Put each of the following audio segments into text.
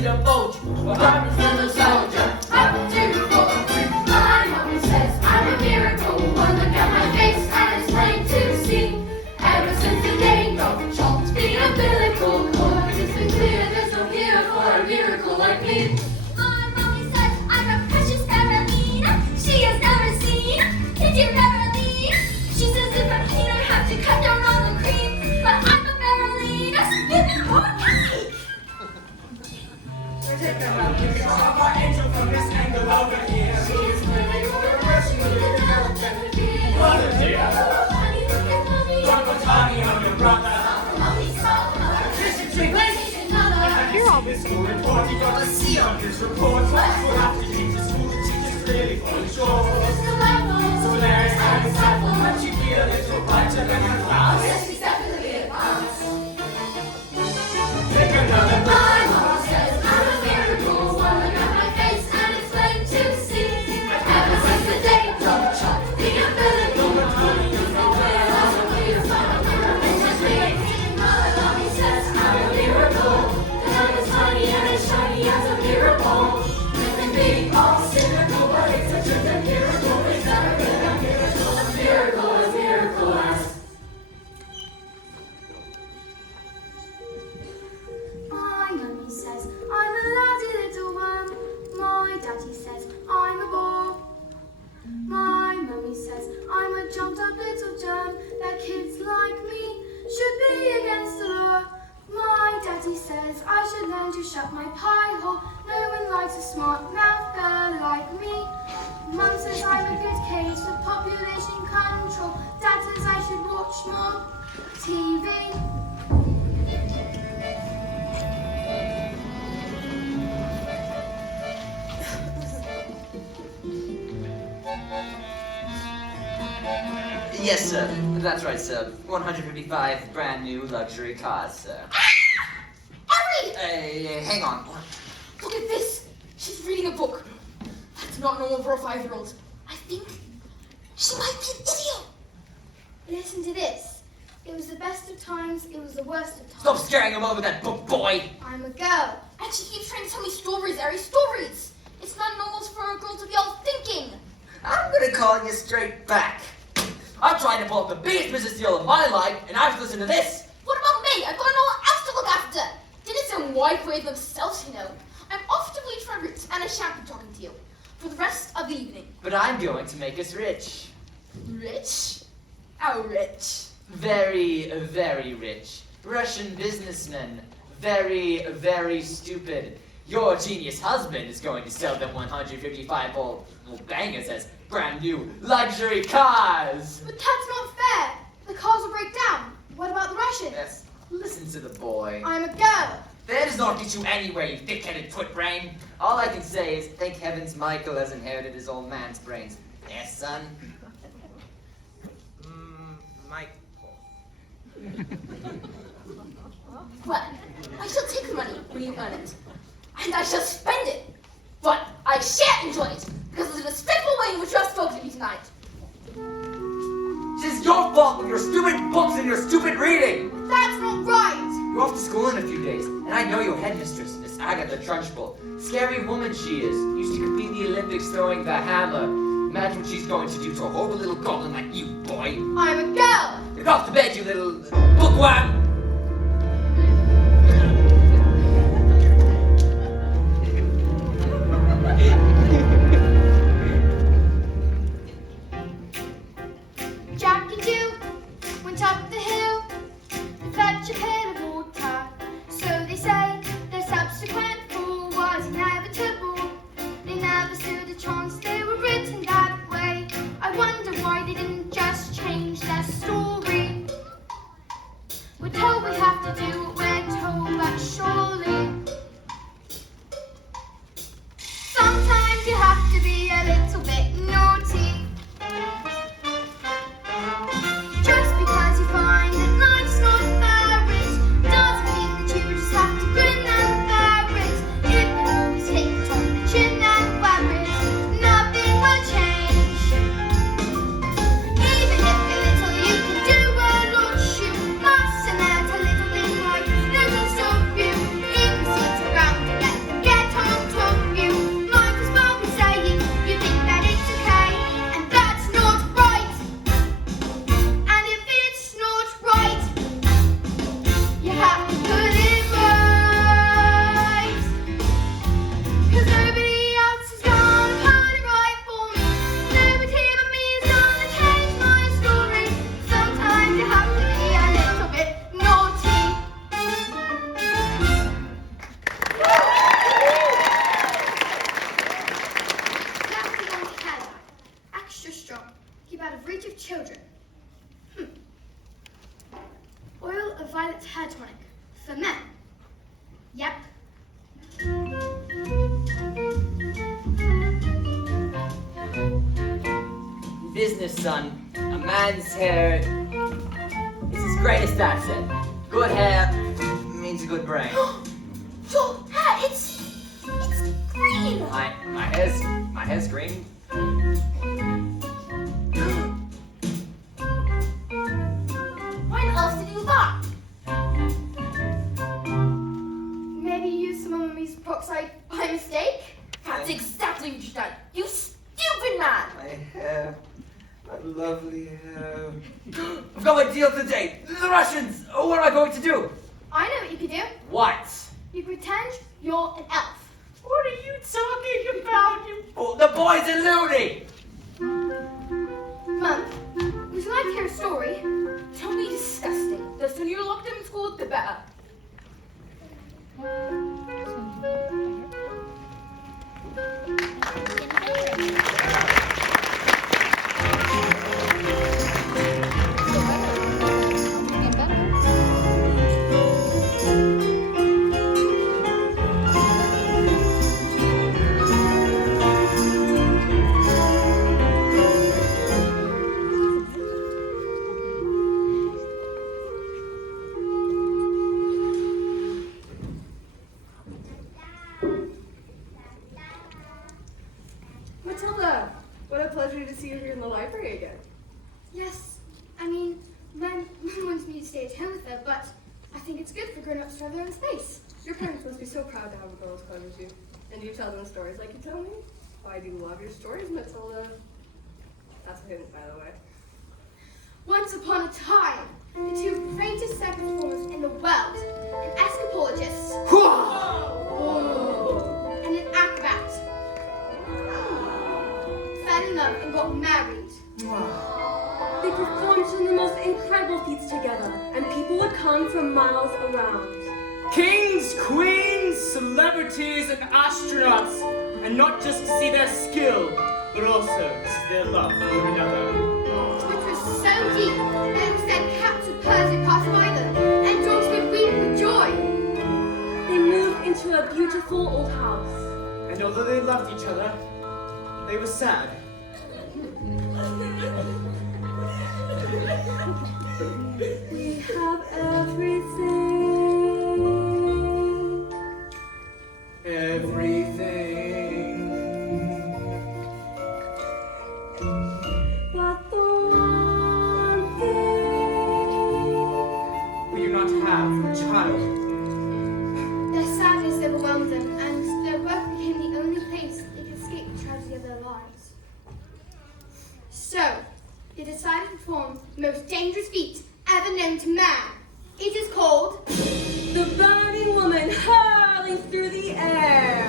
need a boat. Well, I'm his little soldier. Up to 4. My mommy says I'm a miracle. One look at my face and it's plain to see. Ever since the day God chopped the umbilical cord, it's been clear there's no hero for a miracle like me. My mommy says I'm a precious Carolina. She has never seen Kitty Marilyn. She says if I'm clean I have to cut down on the cream. But I'm a Marilyn, spinning for cake. Our angel from this angle over here. She is swimming over rushing with an elephant here. What a dear. Honey, look at mommy. Don't put honey on your brother. Mommy's mama. Kiss and drink, please. Another. Here I'll be school report. You got to see on his report. We'll have to teach the school. The teacher's really for sure. It's delightful. So there is how disciple. But you feel a little brighter than your class. Yes, he's definitely a boss. Take another breath. My mama says I'm a miracle. One look at my face and it's plain to see. Ever since the day God chopped the umbilical cord, it's been clear as a clear fire. My mommy says I'm a miracle. The sun is tiny and it's shiny as a miracle. Nothing being all cynical, but it's such a miracle. It's never been a miracle. A miracle, a miracle as. My mummy says I'm a lousy little worm. My daddy says I'm a bore. My mummy says I'm a jumped up little germ that kids like me should be against the law. My daddy says I should learn to shut my pie hole. No one likes a smart mouth girl like me. Mum says I'm a good cage for population control. Dad says I should watch more TV. Yes, sir. That's right, sir. 155 brand new luxury cars, sir. Harry! Hey, hang on. Look at this. She's reading a book. That's not normal for a 5-year-old. I think she might be an idiot. Listen to this. It was the best of times, it was the worst of times. Stop scaring him over that book, boy! I'm a girl. And she keeps trying to tell me stories, Harry. Stories. It's not normal for a girl to be all thinking. I'm gonna call you straight back. I'm trying to pull up the biggest business deal of my life, and I have to listen to this. What about me? I've got no one else to look after. Didn't some white way themselves, you know. I'm off to bleach my roots, and I shan't be talking to you for the rest of the evening. But I'm going to make us rich. Rich? How rich? Very, very rich. Russian businessmen. Very, very stupid. Your genius husband is going to sell them 155 old bangers as brand new luxury cars. But that's not fair. The cars will break down. What about the Russians? Yes, listen to the boy. I'm a girl. That does not get you anywhere, you thick-headed foot-brain. All I can say is, thank heavens Michael has inherited his old man's brains. Yes, son? Michael. Well, I shall take the money when you earn it. And I shall spend it. But I shan't enjoy it because of the despicable way in which you have spoken to me tonight. It's your fault with your stupid books and your stupid reading. That's not right. You're off to school in a few days, and I know your headmistress, Miss Agatha Trunchbull. Scary woman she is. Used to compete in the Olympics throwing the hammer. Imagine what she's going to do to a horrible little goblin like you, boy. I'm a girl. Get off to bed, you little bookworm. Jack and Jill went up the hill to fetch a pail of water. So they say their subsequent fall was inevitable. They never stood a chance, they were written that way. I wonder why they didn't just change their story. We're keep out of reach of children. Oil of violet hair tonic for men. Yep. Business, son. A man's hair is his greatest asset. Good hair means a good brain. Your hat, it's green. My hair's green. When else did you that? Maybe you used some of Mummy's peroxide by mistake? That's exactly what you done. You stupid man. My hair. My lovely hair. I've got my deal today. The Russians. Oh, what am I going to do? I know what you could do. What? You pretend you're an elf. What are you talking about, you fool? The boy's a loony! Mum, would you like to hear a story? Tell me disgusting. The sooner you're locked in school, the better. Matilda, what a pleasure to see you here in the library again. Yes, I mean, Mum wants me to stay at home with her, but I think it's good for grown-ups to have their own space. Your parents must be so proud to have a girl as clever as you. And you tell them stories like you tell me? Oh, I do love your stories, Matilda. That's a hint, by the way. Once upon a time, the two greatest sex performers in the world, an escapologist and an acrobat, fell in love and got married. They performed some of the most incredible feats together, and people would come from miles around. Kings, queens, celebrities, and astronauts, and not just to see their skill, but also to see their love for one another. Which was so deep that it was said cats of Persia passed by them, and dogs would weep with joy. They moved into a beautiful old house. And although they loved each other, they were sad. We have everything. Everything. But the one thing We do not have a child. Their sadness overwhelmed them, and their work became the only place they could escape the tragedy of their lives. So, they decided to perform the most dangerous feat ever known to man. It is called the burning woman hurling through the air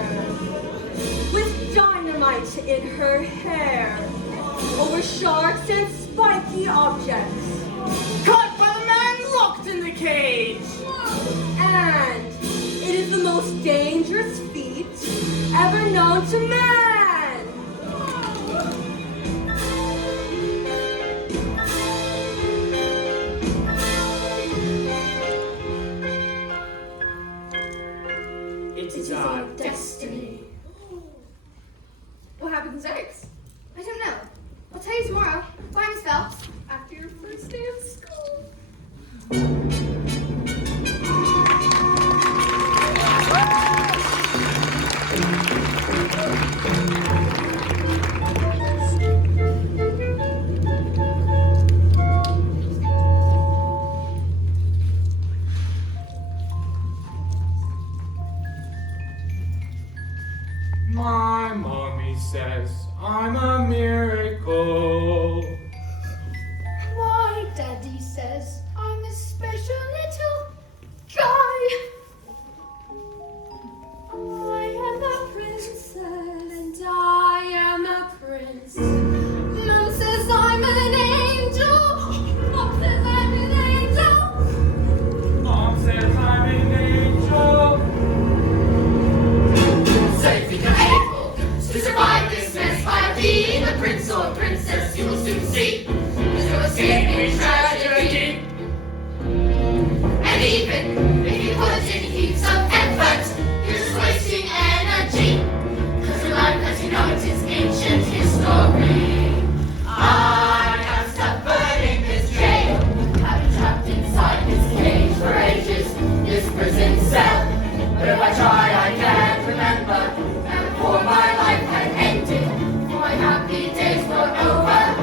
with dynamite in her hair over sharks and spiky objects. Caught by the man locked in the cage! And it is the most dangerous feat ever known to man. It is our destiny. What happens next? I don't know. I'll tell you tomorrow. Bye, Miss Phelps. After your first day of school. the prince or princess you will soon see. There's no escaping tragedy. And even if you put in heaps of effort, you're just wasting energy. Cause your life as you know it is ancient history. I have suffered in this jail. I've been trapped inside this cage for ages, this prison cell. But if I try, I can't remember. And before my life had ended, before my happy days were over,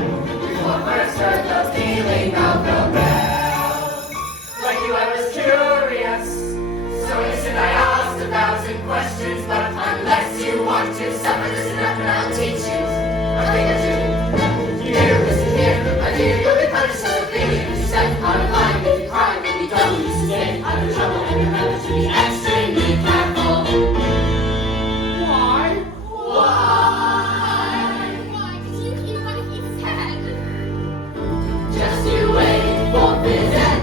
before first heard the pealing of the bell. Like you, I was curious, so innocent I asked 1,000 questions. But unless you want to suffer, listen up and I'll teach you a thing or two. You listen here, my dear, you'll be punished so severely. If you step out of line, if you cry, if you double, you stay out of trouble. And remember to be extremely careful. Why? Why? Why? Because you keep on his head. Just you wait for phys ed.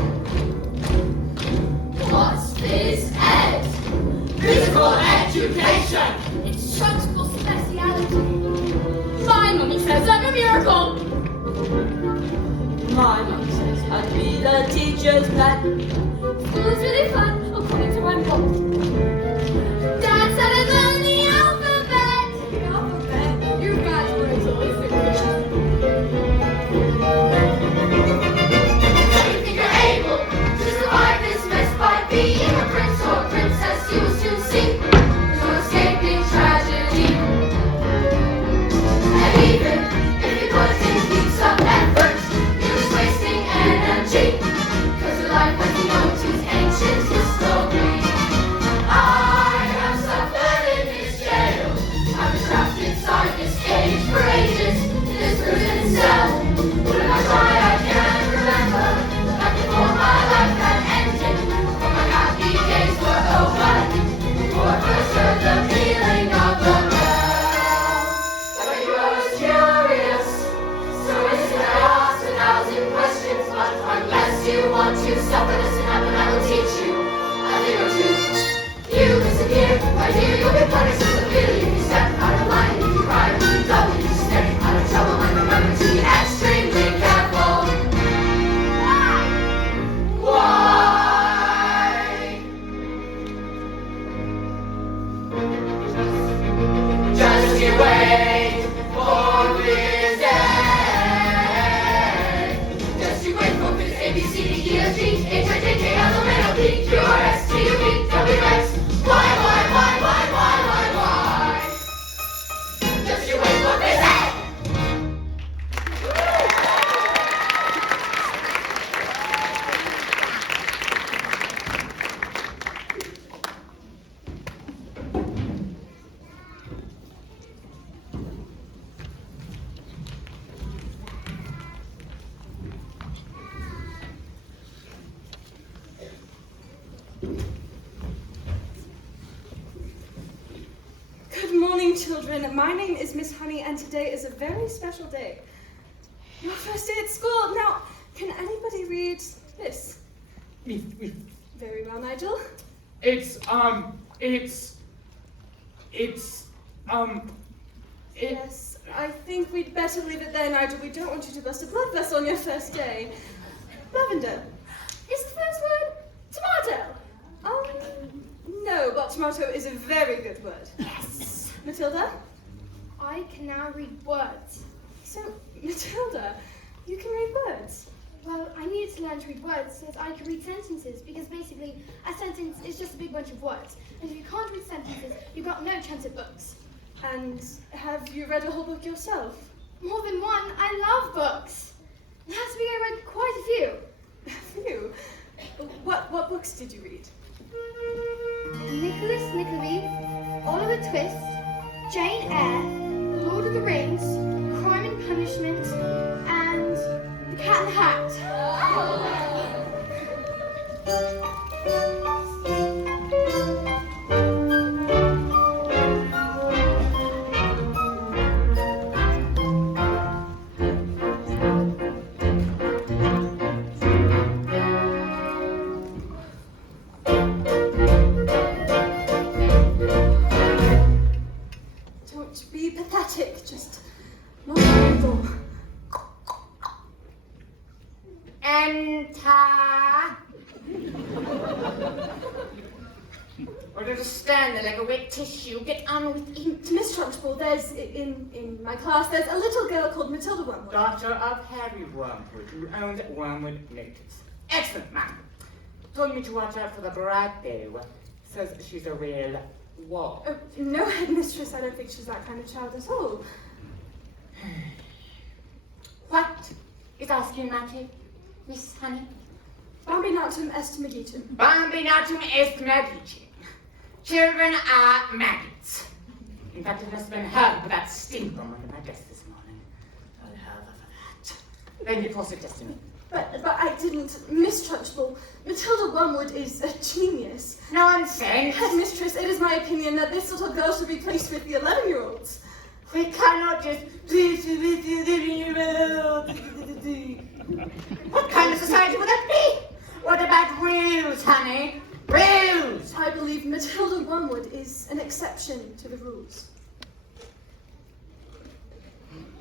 What's phys ed? Physical education. It's Trunchbull's speciality. My mummy says I'm a miracle. My mum says I'd be the teacher's pet. School is really fun, according to my book. Dad said I learned the alphabet. The alphabet? Your God's word is always finished. So you think you're able to survive this mess by being a prince or princess? You will soon see there's no escaping tragedy. And even if you put in heaps of effort, you're just wasting energy. Cause your life as you know it is ancient history. I have suffered in this jail. I've been trapped inside this cage for ages, in this prison cell. But if I try, I can't remember. Back before my life had ended, before my happy days were over, before I first heard the pealing of the bell. I bet you I was curious, so innocent I asked 1,000 questions. But unless you want to suffer, listen up and I will teach you a thing or two. You listen here, my dear, you'll be punished so severely if you step out of line, if you cry, if you double, you stay out of trouble. And remember to be extremely careful. Why? Just you wait for phys ed. Just you wait for phys A, B, C, D, E, F, G, H, I, J, K, L, M, N, O, P, Q, R, S, T, U, V, W, X. Why? Just you wait for phys ed. Good morning, children. My name is Miss Honey, and today is a very special day. Your first day at school. Now, can anybody read this? Very well, Nigel. Yes, I think we'd better leave it there, Nigel. We don't want you to burst a blood vessel on your first day. Lavender. Is the first word tomato? No, but tomato is a very good word. Yes. Matilda? I can now read words. So, Matilda, you can read words. Well, I needed to learn to read words so that I could read sentences, because basically a sentence is just a big bunch of words. And if you can't read sentences, you've got no chance at books. And have you read a whole book yourself? More than one. I love books. Last week I read quite a few. A few? What books did you read? Nicholas Nickleby, Oliver Twist, Jane Eyre, The Lord of the Rings, Crime and Punishment, and The Cat in the Hat. Don't be pathetic, just not Enter. Or to stand there like a wet tissue. Get on with it. Miss Trunchbull, there's, in my class, there's a little girl called Matilda Wormwood. Daughter of Harry Wormwood, who owned Wormwood Natives. Excellent, ma'am. Told me to watch out for the brat, though. Says she's a real wall. Oh, no, headmistress, I don't think she's that kind of child at all. What is asking, Matty? Miss Honey? Bambinatum est magitum. Bambinatum est magitum. Children are maggots. In fact, it must have been her with that stink bomb under my desk this morning. I'll have her for that. Then you force it destiny. But I didn't. Miss Trunchbull, Matilda Wormwood is a genius. Nonsense. Headmistress, it is my opinion that this little girl should be placed with the 11-year-olds. We cannot just place her with the 11-year-olds. What kind of society would that be? What about rules, honey? Rules! I believe Matilda Wormwood is an exception to the rules.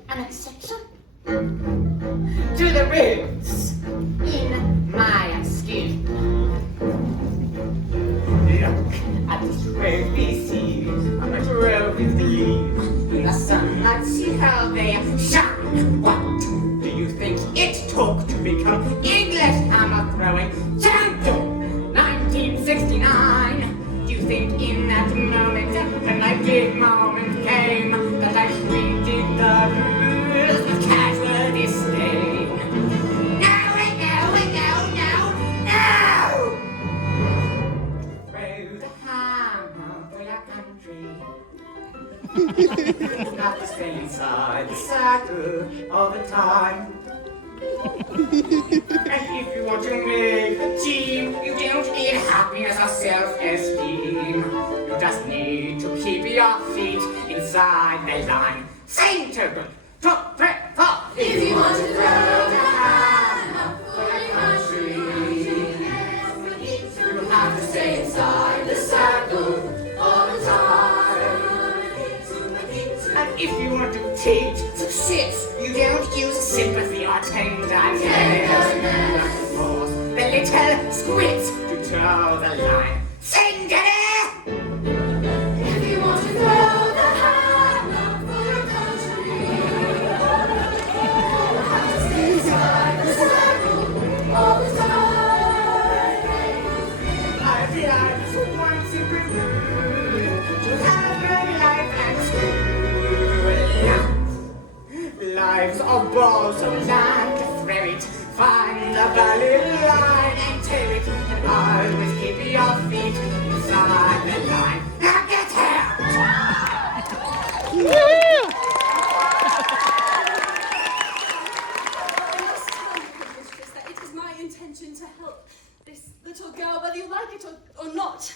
An exception? To the rules, in my skill. Look at this trophy sea, on a trophy leaf. In the sunlight, see how they shine. What do you think it took to become English hammer throwing champion? 1969. Do you think in that moment, when my big moment came, that I treated the rules with casual disdain? No! Throw the hammer for your country. You have to stay inside the circle all the time. And if you want to make a team, you don't need happiness or self-esteem. You just need to keep your feet inside the line. Sing to 2, 3, 4. If you want to throw the hammer for your country, you have to stay inside the circle all the time. And if you want to teach success, you don't use sympathy or tenderness. Force the little squid to toe the line. Sing, Jenny! If you want to throw the hammer for your country, you have to stay inside the circle all the time. I've life one simple rule, to have a life and school. Lives are balls of land, throw it, find the valley line and tear it, and always keep your feet inside the line. Now get out! I must tell you, headmistress, that it is my intention to help this little girl, whether you like it or not.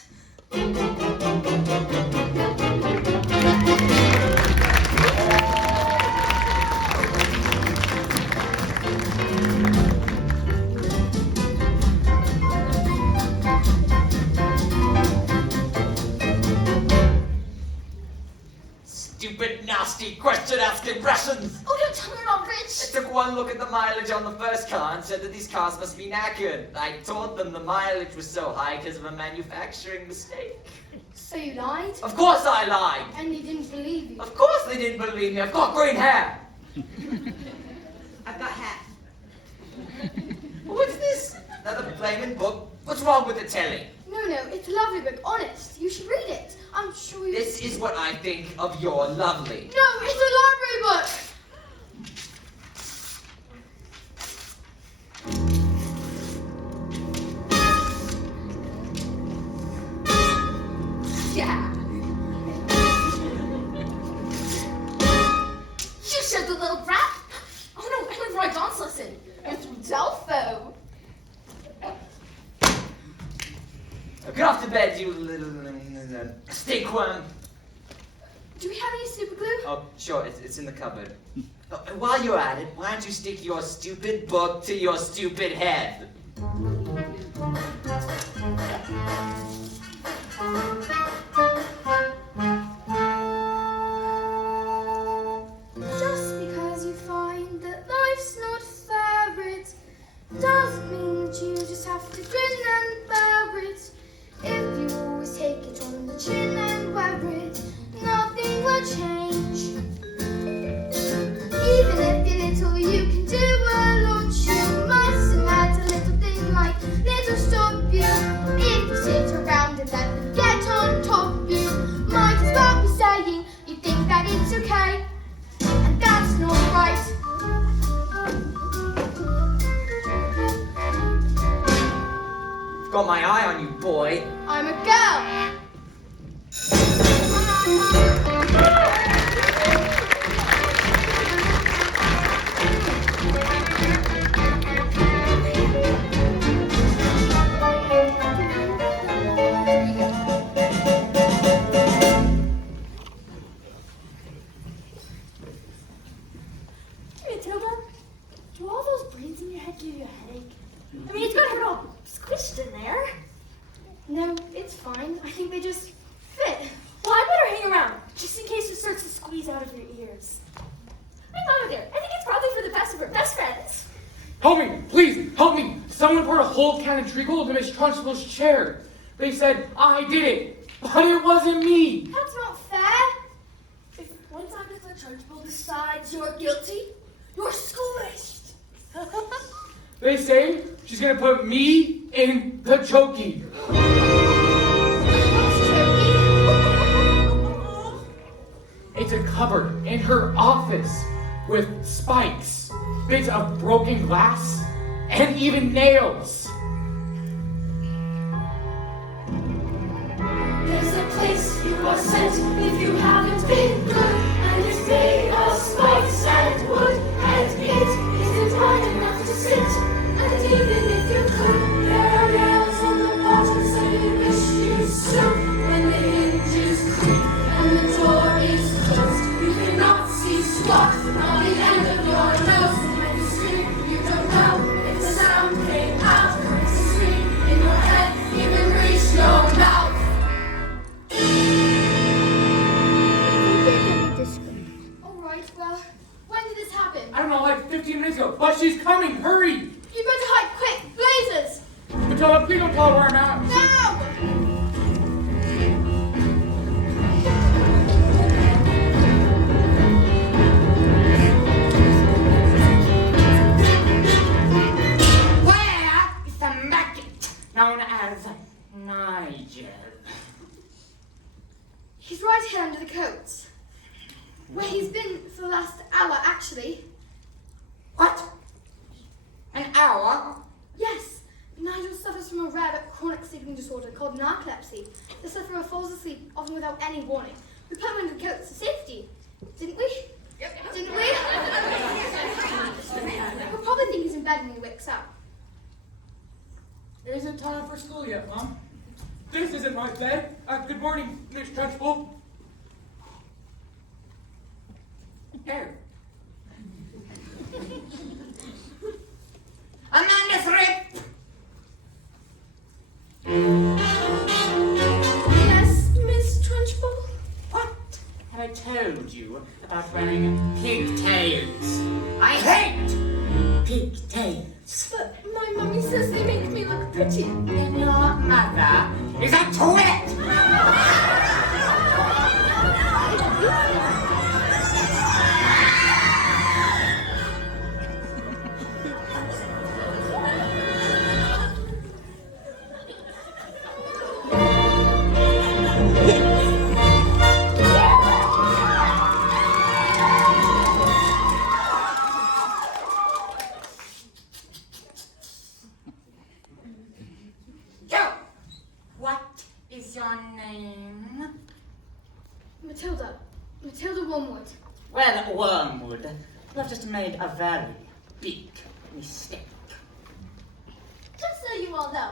Stupid, nasty, question-asking Russians! Oh, don't tell me I'm I rich. took one look at the mileage on the first car and said that these cars must be knackered. I told them the mileage was so high because of a manufacturing mistake. So you lied? Of course I lied! And they didn't believe you. Of course they didn't believe me. I've got green hair. I've got hat. What's this? Another flaming book? What's wrong with the telly? No, it's a lovely book, honest. You should read it. I'm sure you... This is what I think of your lovely. No, it's a library book! Yeah. You should, the little brat. Oh no, I went for a dance lesson with Delpho. Get off to bed, you little stinkworm. Do we have any super glue? Oh, sure, it's in the cupboard. Oh, and while you're at it, why don't you stick your stupid book to your stupid head? Just because you find that life's not fair, it doesn't mean little you can do a lot. You mustn't let a little thing like little stop you. If you sit around and let them get on top of you, might as well be saying you think that it's okay, and that's not right. Got my eye on you, boy. I'm a girl. Matilda, do all those braids in your head give you a headache? I mean, it's got to hurt all squished in there. No, it's fine. I think they just fit. Well, I better hang around, just in case it starts to squeeze out of your ears. My mama there, I think it's probably for the best of her best friends. Help me, please, help me. Someone poured a whole can of treacle into Miss Truncible's chair. They said I did it, but it wasn't me. That's not fair. If one time Mr. Trunchbull decides you're guilty, you're squished. They say she's gonna put me in the chokey. It's a cupboard in her office with spikes, bits of broken glass, and even nails. There's a place you are sent if you haven't been good, and it's made of spikes and wood, and it isn't hard enough to sit. And even if you could, there are nails on the bottom, so you wish you stood. When the hinges creak and the door is closed, you cannot see squat on the end of your nose. When you scream, you don't know if the sound came out. It's a scream in your head, even reach your mouth. Alright, well, when did this happen? I don't know, like 15 minutes ago. But she's coming, hurry! You better hide quick, blazers! Matilda, please don't tell her where I'm at. Now! Where is the maggot known as Nigel? He's right here under the coats. Where he's been for the last hour, actually. What? An hour? Yes, Nigel suffers from a rare but chronic sleeping disorder called narcolepsy. The sufferer falls asleep often without any warning. We put him under the coats for safety, didn't we? Yep. Didn't we? We'll probably think he's in bed when he wakes up. Is it time for school yet, Mom? This isn't my bed. Good morning, Miss Trunchbull. Here. Amanda Thripp! Yes, Miss Trunchbull? What have I told you about wearing pigtails? I hate pigtails. But my mummy says they make me look pretty. And your mother is a twit! Matilda Wormwood. Well, Wormwood, you have just made a very big mistake. Just so you all know,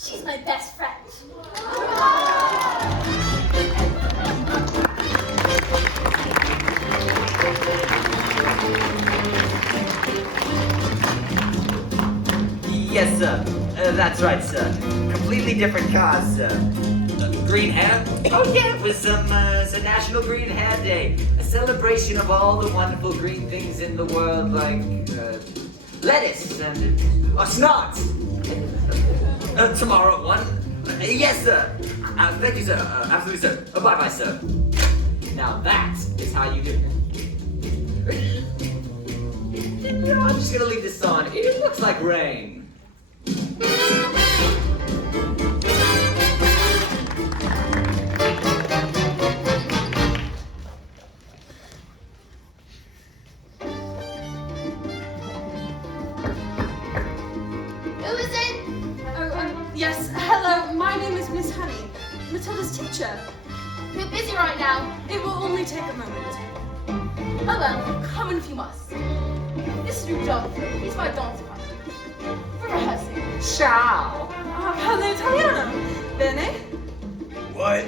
she's my best friend. Yes, sir. That's right, sir. Completely different cause, sir. Green hair? Oh, yeah, it was it's a National Green Hair Day. A celebration of all the wonderful green things in the world, like, lettuce and, snot. Tomorrow at 1. Yes, sir. Thank you, sir. Absolutely, sir. Bye-bye, sir. Now that is how you do it. I'm just gonna leave this on. It looks like rain. Who is it? Yes, hello, my name is Miss Honey, Matilda's teacher. We're busy right now. It will only take a moment. Oh well, come in if you must. This is your job. He's my dance partner. We're rehearsing. Ciao. Parlo italiano. Bene? What?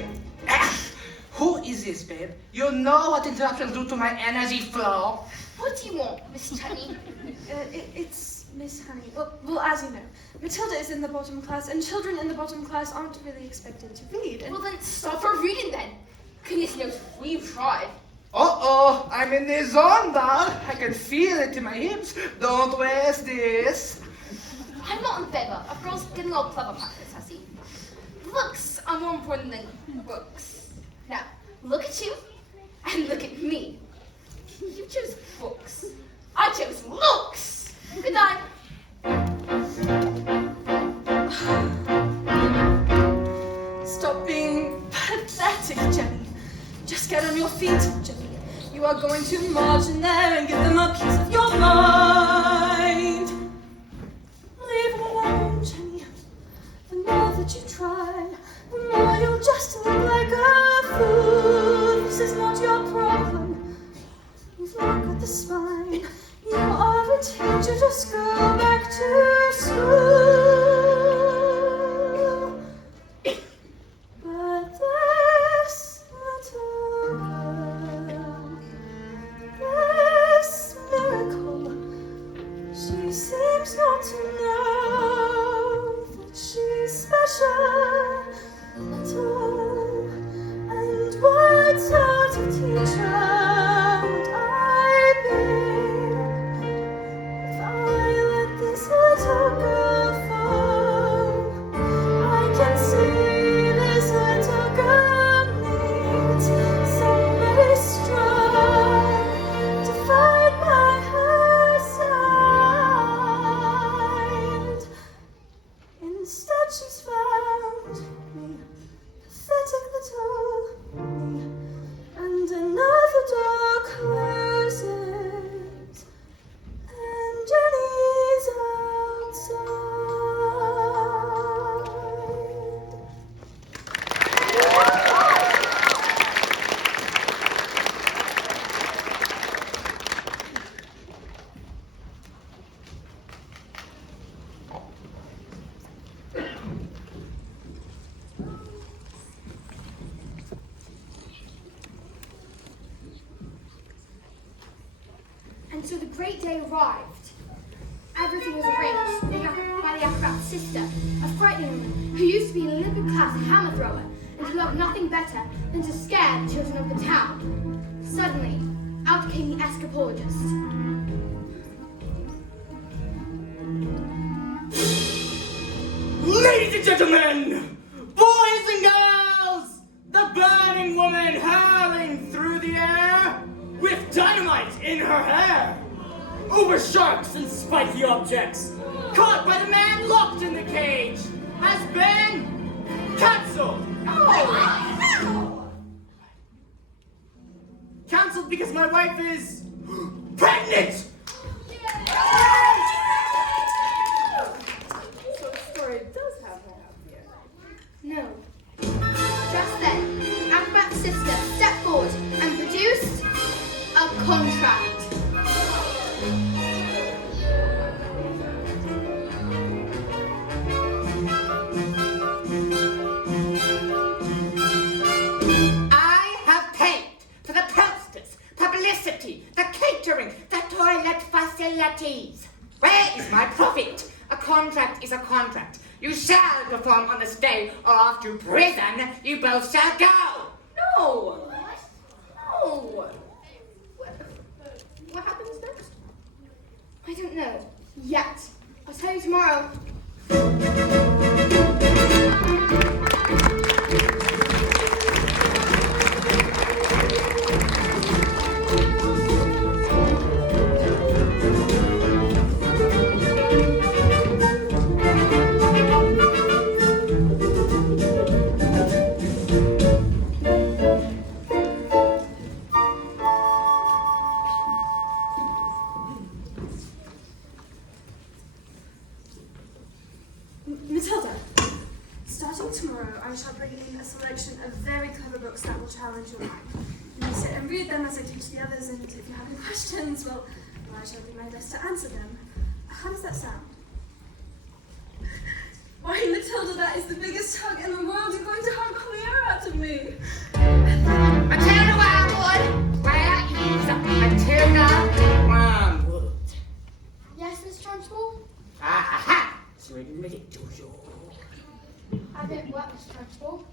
Who is this, babe? You know what interruptions do to my energy flow. What do you want, Miss Chenny? It's Miss Honey. Well, as you know, Matilda is in the bottom class, and children in the bottom class aren't really expected to read. Well then, stop her reading then. Goodness knows we've tried. Uh-oh, I'm in the zone, doll. I can feel it in my hips. Don't waste this. I'm not in favor of girls getting all clever practice, I see. Looks are more important than books. Now, look at you, and look at me. You chose books. I chose looks. Good night. Stop being pathetic, Jenny. Just get on your feet, Jenny. You are going to march in there and give them a piece of your mind. Leave it alone, Jenny. The more that you try, the more you'll just look like a fool. This is not your problem. You've not got the spine. You are a teacher, just go back to school. But this little girl, this miracle, she seems not to know that she's special at all. And what sort of teacher would I be if I let this little girl fall? I can see this little girl needs somebody strong to fight by her side. Instead, she's found me, pathetic little me, and another door closes, and Jenny's outside. And so the great day arrived. Everything was arranged by the acrobat's sister, a frightening woman who used to be an Olympic class hammer thrower and who loved nothing better than to scare the children of the town. Suddenly, out came the escapologist. Ladies and gentlemen, boys and girls, the burning woman hurling through the air with dynamite in her hair, over sharks and spiky objects, caught by the man locked in the cage, has been cancelled. Oh! Cancelled because my wife is pregnant. So the story does have a happy ending. No. Just then, the acrobat's sister stepped forward and produced a contract. I have paid for the posters, publicity, the catering, the toilet facilities. Where is my profit? A contract is a contract. You shall perform on the stage, or off to prison you both shall go. No! No! What happens next? I don't know. Yet. I'll tell you tomorrow. Matilda, starting tomorrow, I shall bring in a selection of very clever books that will challenge your mind. You sit and read them as I teach the others, and if you have any questions, well, I shall do my best to answer them. How does that sound? Why, Matilda, that is the biggest hug in the world. You're going to hug all the air out of me. Matilda Wormwood, where is Matilda Wormwood? Yes, Miss Trunchbull? Aha! So admit it to you. I bet what, Miss Trunchbull?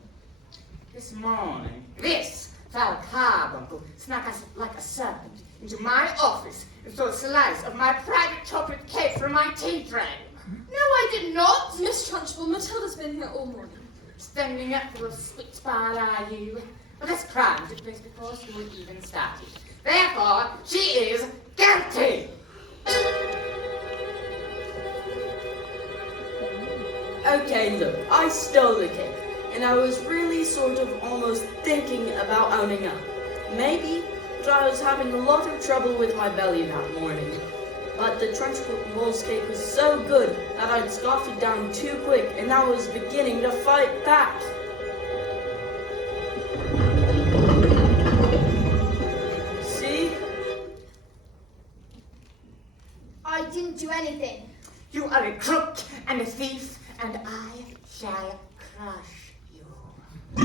This morning, this foul carbuncle snuck us like a serpent into my office and stole a slice of my private chocolate cake from my tea tray. No, I did not. Miss Trunchbull, Matilda's been here all morning. Standing up for a sweet spot, are you? But this crime took place before school even started. Therefore, she is guilty! Okay, look, I stole the cake, and I was really sort of almost thinking about owning up. Maybe, but I was having a lot of trouble with my belly that morning. But the Trunchbull's cake was so good that I'd scoffed it down too quick, and I was beginning to fight back. See? I didn't do anything. You are a crook and a thief, and I shall crush you. A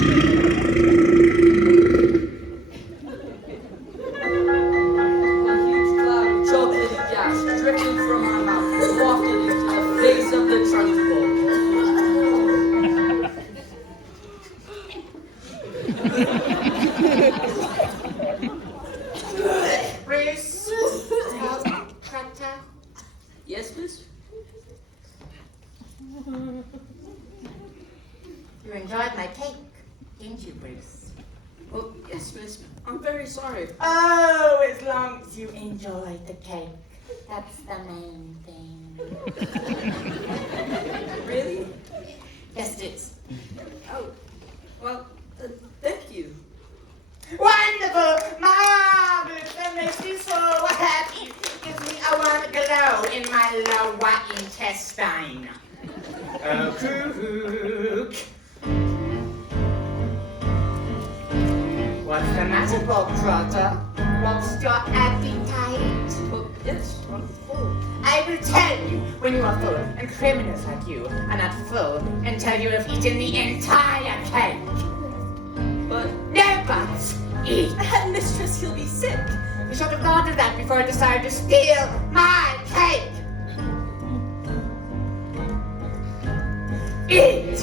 huge cloud of chocolate gas dripping from my mouth wafted into the face of the Trunchbull. Bruce, Tractor. Yes, miss? You enjoyed my cake, didn't you, Bruce? Oh, yes, miss. I'm very sorry. Oh, as long as you enjoyed the cake. That's the main thing. Really? Yes, it is. Oh, well, thank you. Wonderful! Marvelous! That makes me so happy. Gives me a warm glow in my lower intestine. Oh, cook. What's the matter, Bog-Trotter? What's your appetite? Oh, yes, I'm full. I will tell you when you are full, and criminals like you are not full until you have eaten the entire cake. But No buts! Eat! Headmistress, he'll be sick. You should have thought of that before you decided to steal my cake! Eat!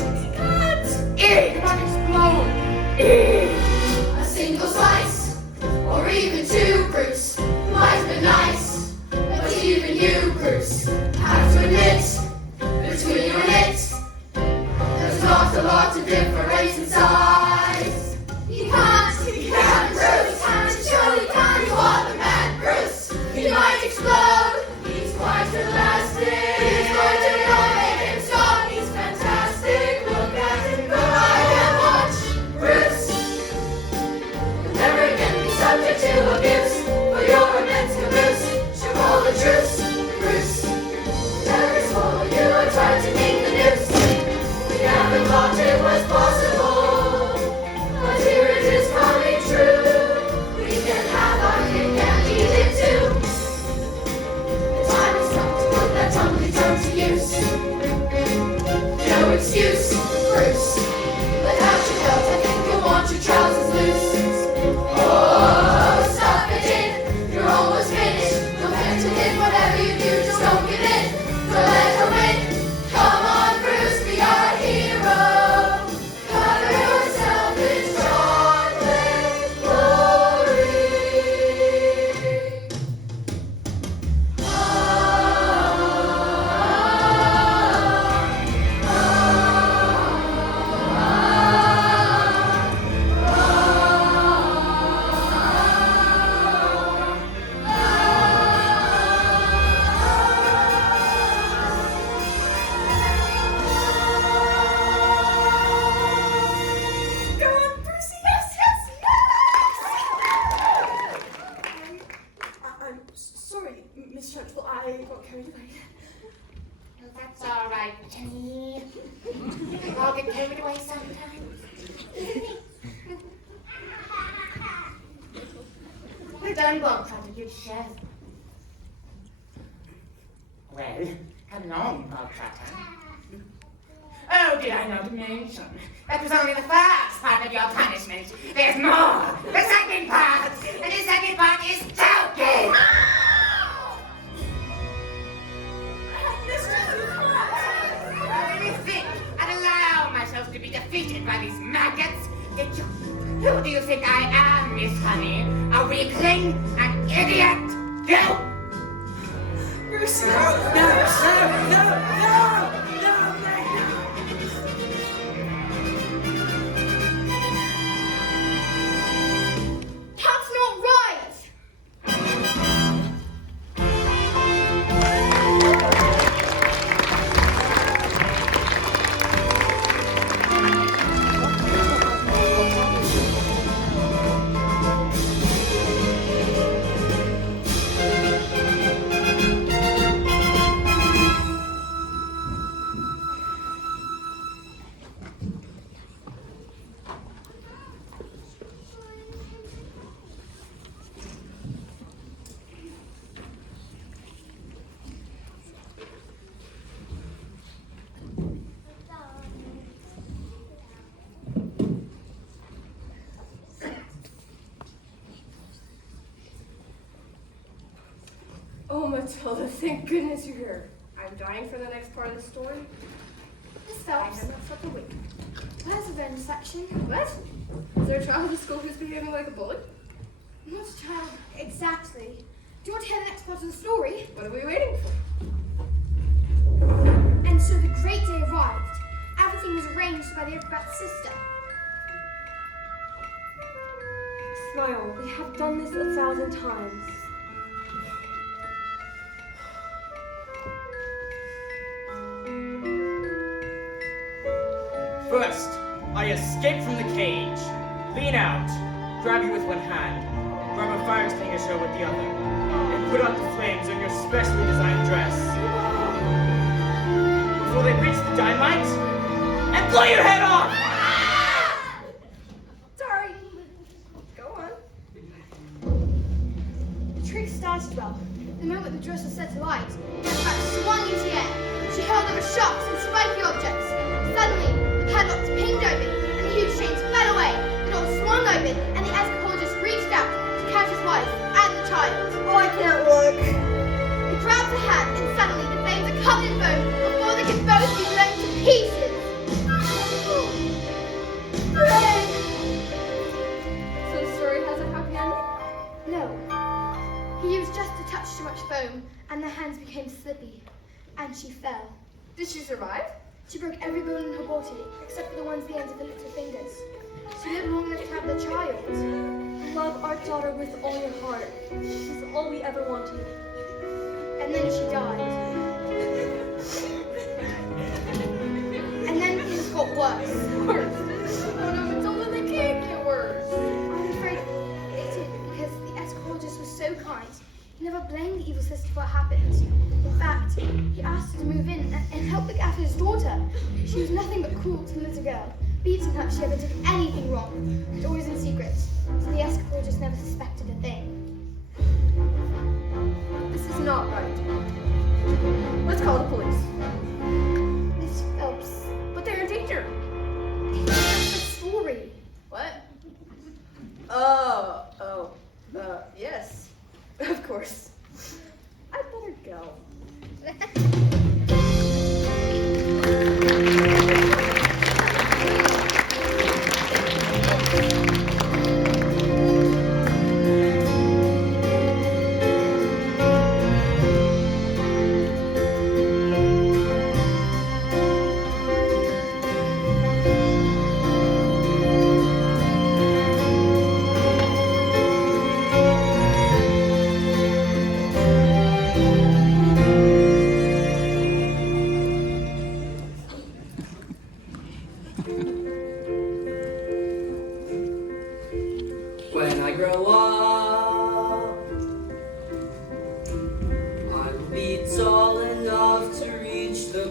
Eat! Come on, explode! Eat! A single slice, or even two, Bruce, might have been nice. But even you, Bruce, have to admit, between you and it, there's not a lot of difference in size. You can't, Bruce, can't, surely can, you are the man, Bruce. He might explode, he's quite elastic. He's going to not make him stop, he's fantastic. Look at him go, I can watch, Bruce. You'll never again be subject to abuse, for you're immense caboose. Should call the truce, Bruce. Never swallow you, I tried to make the news. We never thought it was possible, but here it is coming true. We can have our cake and eat it too. The time has come to put that tumbly tongue to use. No excuse, Bruce. But how you felt, I think you'll want your trousers loose. Oh, stuff it in. You're almost finished. You'll get to hit whatever you do, just don't give in. Don't let her win. Come on, Bruce, be our hero. Cover yourself in chocolate glory. Go on, Brucey, yes! I'm sorry, Miss Trunchbull, I got carried away. Well, that's all right, Jenny. We all get carried away sometimes. We're done, Bob. Trying to get chef. Well, come along, Bob Trotter. Oh, did I not mention? That was only the first part of your punishment. There's more. The second part. And the second part is choking. I really think I'd allow myself to be defeated by these maggots. Did you? Who do you think I am, Miss Honey? A weakling? An idiot? You? Bruce, That's not right! Oh, Matilda, thank goodness you're here. I'm dying for the next part of the story. Miss I Phelps, have not slept a wink. where's the bonus section? What? Is there a child at the school who's behaving like a bully? Not a child, exactly. Do you want to hear the next part of the story? What are we waiting for? And so the great day arrived. Everything was arranged by the acrobat's sister. smile. We have done this 1,000 times. First, I escape from the cage, lean out, grab you with one hand, grab a fire extinguisher with the other, and put out the flames on your specially designed dress. Before they reach the dynamite, and blow your head off! Sorry. Go on. The trick started well. The moment the dress was set alight, the acrobat swung into the air. She hurled over shocks and spiky objects. Suddenly, the padlocks pinged open, and the huge chains fell away. The door swung open, and the escapologist reached out to catch his wife and the child. Oh, I can't look. He grabbed her hand, and suddenly the flames are covered in foam before they could both be blown to pieces. Hooray! So the story has a happy ending? No. He used just a touch too much foam, and the hands became slippy, and she fell. Did she survive? She broke every bone in her body, except for the ones at the ends of her little fingers. She lived long enough to have the child. Love our daughter with all your heart. She's all we ever wanted. And then she died. And then things got worse. Worse. Oh no, Matilda, they can't get worse. I'm afraid it did, because the escapologist was so kind. He never blamed the evil sister for what happened. In fact, he asked her to move in and help look after his daughter. She was nothing but cruel to the little girl, beating her if she ever did anything wrong, and always in secret. So the escapologist never suspected a thing. This is not right. Let's call the police. Miss Phelps, But they're in danger. that's the story. What? Yes. Of course. I'd better go.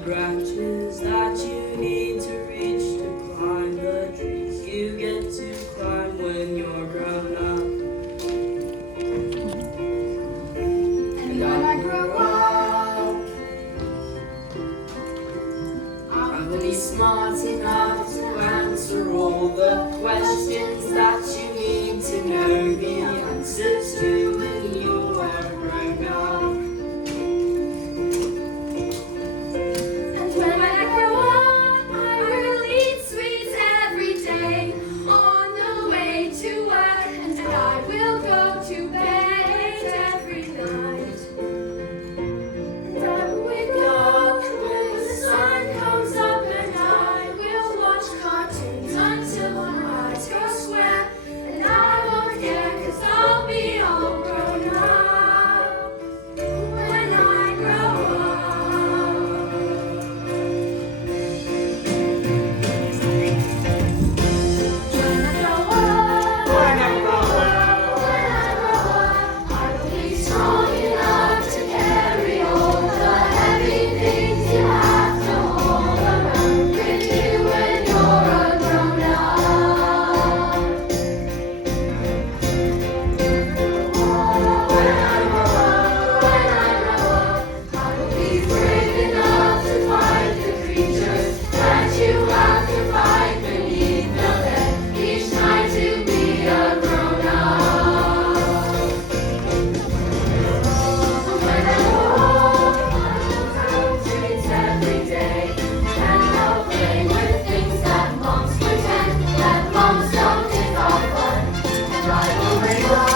branches that you need to reach to climb the trees you get to climb when you're grown up. And when I grow up, I will be smart enough to answer all the questions that you need to know the answers to when you are grown up. and when I grow up, I will eat sweets every day on the way to work, and I will go to bed every night. And I will wake up when the sun comes up, and I will watch cartoons until my eyes go square, and I won't care 'cause I'll be all grown up when I grow up. When I grow up, I will be strong enough to carry all the heavy things you have to haul around with you when you're a grown up. When I grow up, I will be brave enough to fight the creatures that you have to fight beneath the bed each night to be a grown up. When I grow up, I will do treats every day, and I'll play with things that moms pretend that moms don't think are fun. And I will wake up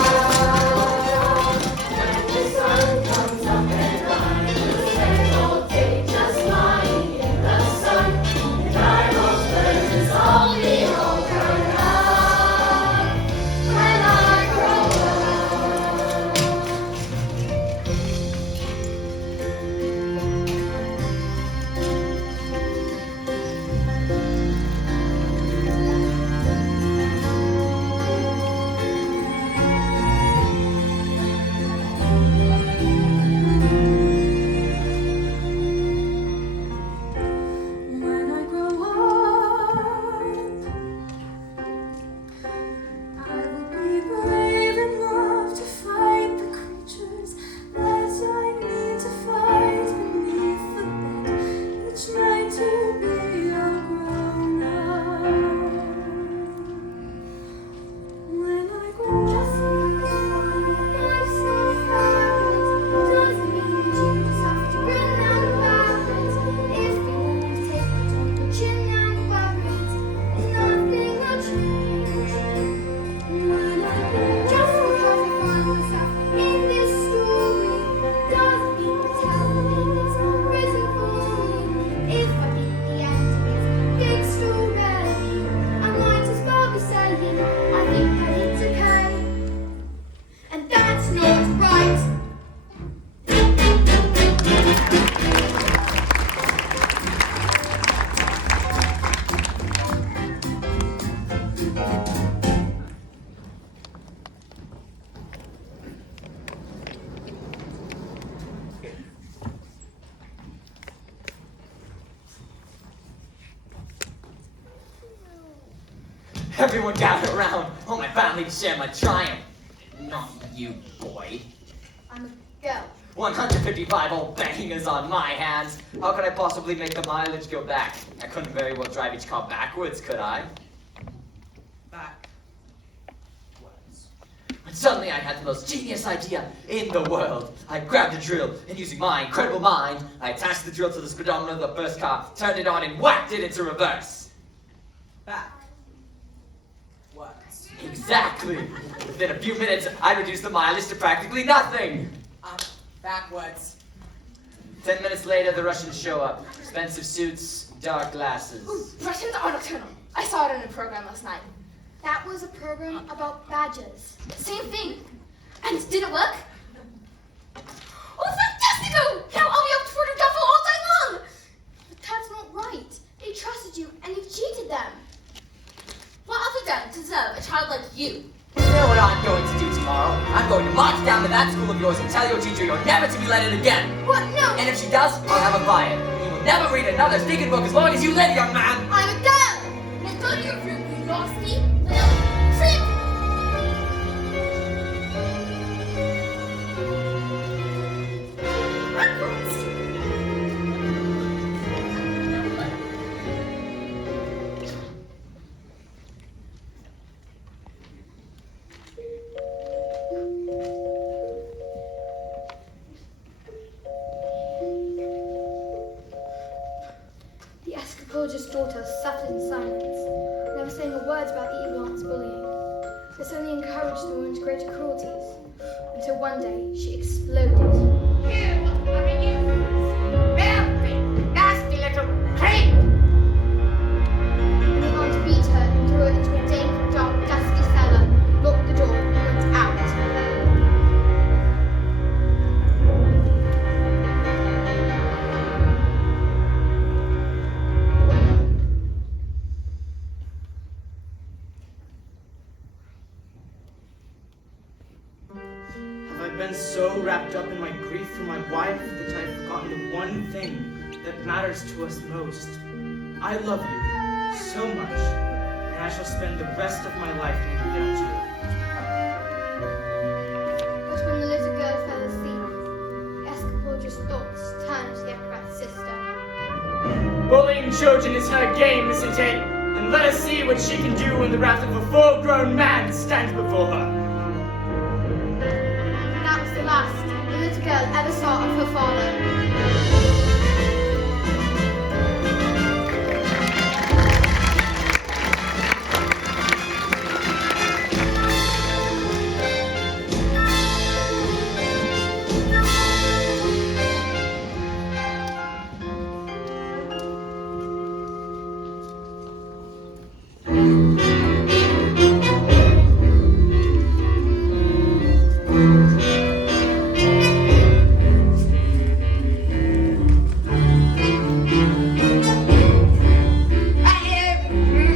when the sun comes up, and I will spend all day just lying in the sun. And I will learn to all be all grown up when I grow up. When I grow up, I will be brave enough to fight the creatures that I need to fight beneath the bed each night to be a grown up. When I grow up, life's not fair. It doesn't mean you just have to grin and bear it. If you want to take it on your chin and wear it, nothing will change. When I grow up, just because I find myself in this story doesn't mean the telling is not written for me. If I beat the end of this big story, I might as well be saying I think that it's okay, and that's not right. Everyone gather around. Oh, my family to share my triumph. Not you, boy. I'm a girl. 155 old bangers on my hands. How could I possibly make the mileage go back? I couldn't very well drive each car backwards, could I? Back. When suddenly I had the most genius idea in the world. I grabbed a drill, and using my incredible mind, I attached the drill to the speedometer of the first car, turned it on, and whacked it into reverse. Back. Exactly. Within a few minutes, I reduced the mileage to practically nothing. Backwards. 10 minutes later, the Russians show up. Expensive suits, dark glasses. Ooh, Russians are nocturnal. I saw it in a program last night. That was a program about badgers. Same thing. And did it work? Oh, fantastico! Now I'll be able to photograph all day long! But that's not right. They trusted you and you cheated them. What have we done to deserve a child like you? You know what I'm going to do tomorrow? I'm going to march down to that school of yours and tell your teacher you're never to be let in again. What? No! And if she does, I'll have a fire. You will never read another stinking book as long as you live, young man. I'm a girl. Now go to your room, you nasty little trick. The escapologist's daughter suffered in silence, never saying a word about the evil aunt's bullying. This only encouraged the woman to greater cruelties, until one day she exploded. You are a filthy, nasty little creep! And the aunt beat her and threw her into a dank, dark, dusty cellar, locked the door, and went out. Have I been so wrapped up in my grief for my wife that I've forgotten the one thing that matters to us most? I love you so much, and I shall spend the rest of my life making it up to you. But when the little girl fell asleep, the escapologist's thoughts turned to the acrobat's sister. Bullying children is her game, isn't it? And let us see what she can do when the wrath of a full-grown man stands before her. And that was the last the little girl ever saw of her father.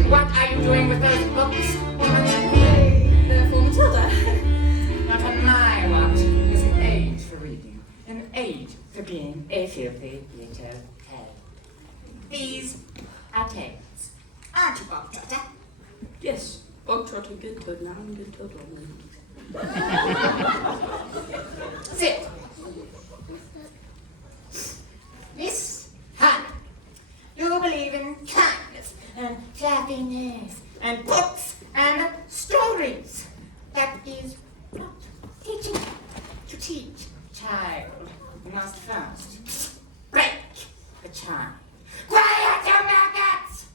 What are you doing with those books? They're for Matilda. Not on my watch. It's an age for reading. An age for being a filthy little tale. These are tales. Aren't you, Bob Trotter? Yes, Bog Trotter, good toad now and good toad only. Sit. Miss Hannah, you believe in kindness and happiness and books and stories. That is not teaching. To teach a child, you must first break the child. Quiet, you maggots!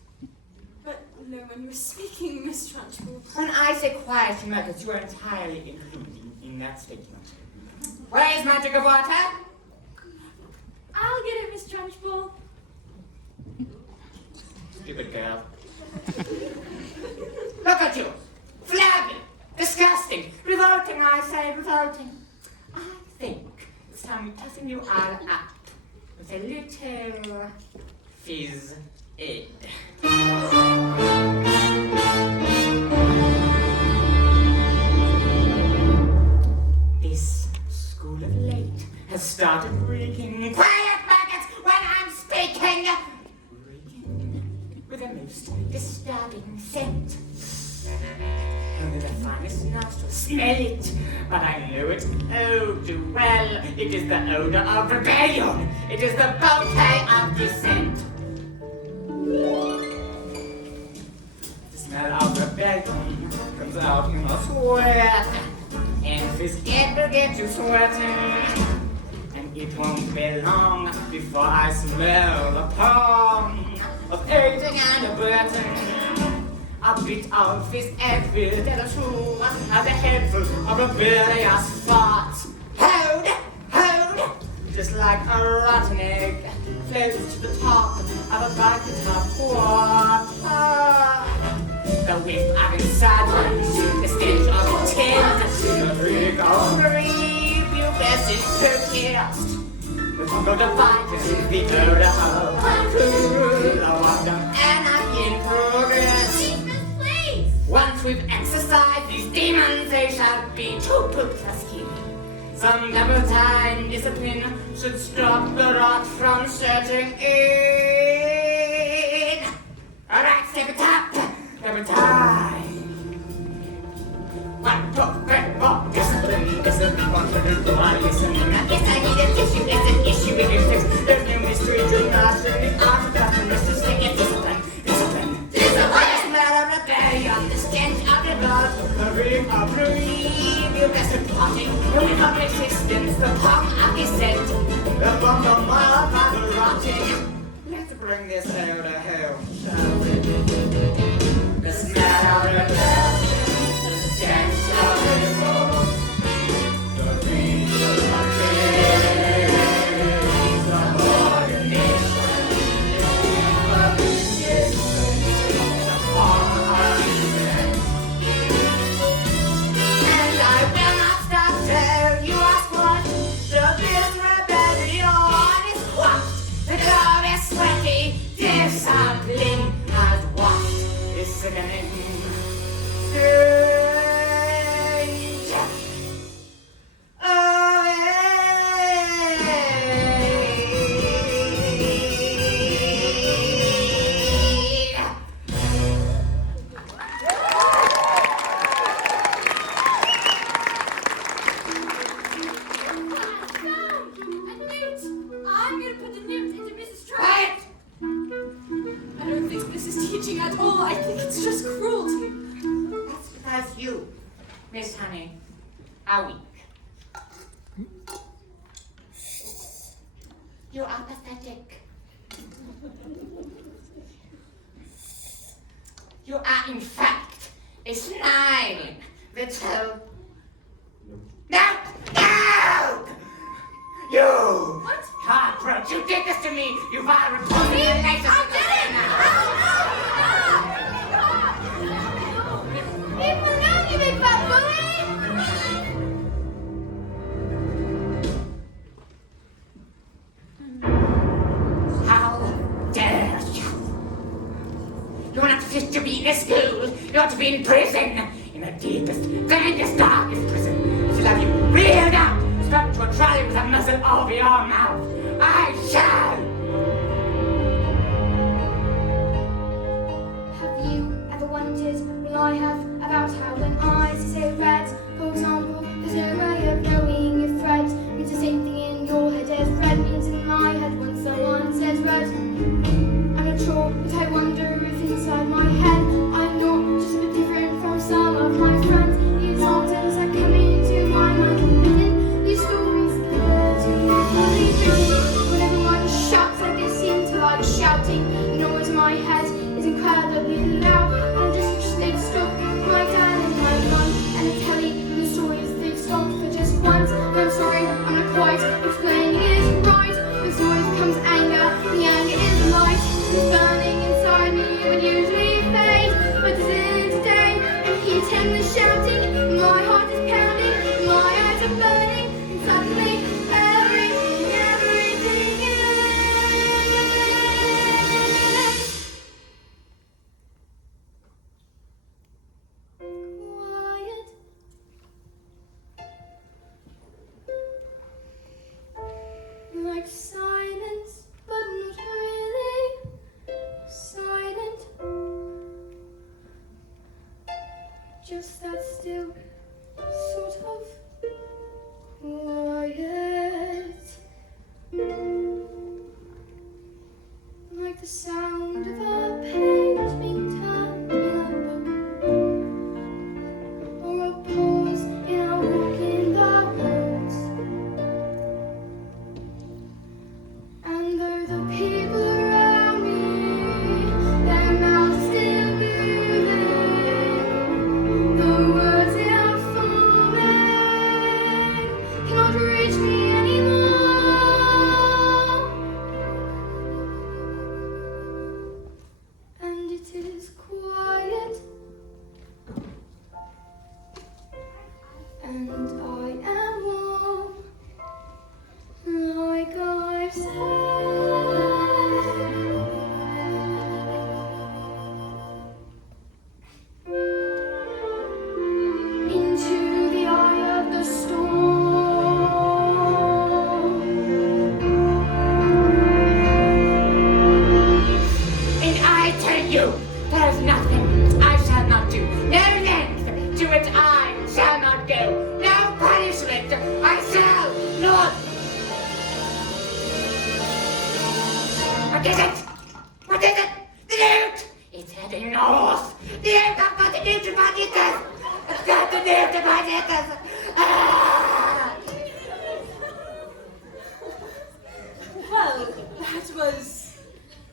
But no one was speaking, Miss Trunchbull. When I say quiet, you maggots, you are entirely included in that statement. Where is my jug of water? I'll get it, Miss Trunchbull. Stupid girl. Look at you! Flabby! Disgusting! Revolting, I say, revolting. I think it's time to tossing you all up with a little fizz aid. This school of late has started reeking. Quiet, maggots, when I'm speaking! Reeking with a most disturbing scent. Only the finest nostrils smell it, but I know it oh too well. It is the odor of rebellion. It is the bouquet of dissent. The smell of rebellion comes out in my sweat, and this it will get you sweating. And it won't be long before I smell the palm of aiding and abetting. A bit of his every little true as a handful of rebellious thoughts. Hold, just like a rotten egg, floats to the top of a bucket of water. The whiff of excitement, the stench of intent, the freak of repugnance purchased. But I'm going to fight the odor of cruel wonder and in progress. Once we've exorcised these demons, they shall be too poof-lusky. Some double-time discipline should stop the rot from setting in. rotting, no give up resistance, the tongue of descent. From the mile of rotting. Let's bring this hell to hell, shall we? The smell of rebellion, the sense of revolt, the reason of things, the organization, the resistance, the form of event. And I will not stop till you ask what the fierce rebellion is quashed. The crowd is sweaty, disabling has washed is sickening. Strange. I'm gonna put the newt into Mrs. Trout. Quiet! I don't think this is teaching at all. I think it's just cruelty. That's because you, Miss Honey, are weak. You are pathetic. You are, in fact, a sniveling little... No! No! You! What? Cockroach, you did this to me! You vile repugnant relations! I did it! Leave me alone, you big fat bully! How dare you! You're not fit to be in a school. You ought to be in prison. In the deepest, grandest, darkest prison. She'll have you reared up, strapped to a trolley with a muzzle over your mouth. I shall! Have you ever wondered, well I have, about how when I say red, for example, there's no way of knowing if red means the same thing in your head as red means in my head when someone says red? I'm not sure, but I wonder if inside my head I'm not just a bit different from some of my friends. These answers are coming to my mind unbidden. These stories that to me fully written. When everyone shouts like they seem to like shouting, the noise in my head is incredibly loud. I just wish they'd stop my dad and my mum and the telly and the stories they've stopped for just once. And I'm sorry, I'm not quite explaining it right. The story becomes anger, and the anger is light. It's burning inside me, it would usually fade, but it's in today, and hear the shouting. My heart is pounding, my eyes are burning, and suddenly everything quiet. Like silence, but not really silent. Just that still sort of quiet. Like the sound of a page being turned in a book, or a pause in a walk in the woods. And though the people around me, their mouths still moving, the words they are forming cannot reach me anymore. And it is quiet, and I am warm, like I've said. Into the eye of the storm. And I tell you, there is nothing I shall not do. No length to which I shall not go. No punishment I shall not. What is it? What is it? The newt! It's heading north. The aircraft got the newt to my knickers. It's got the newt to my knickers. Ah! was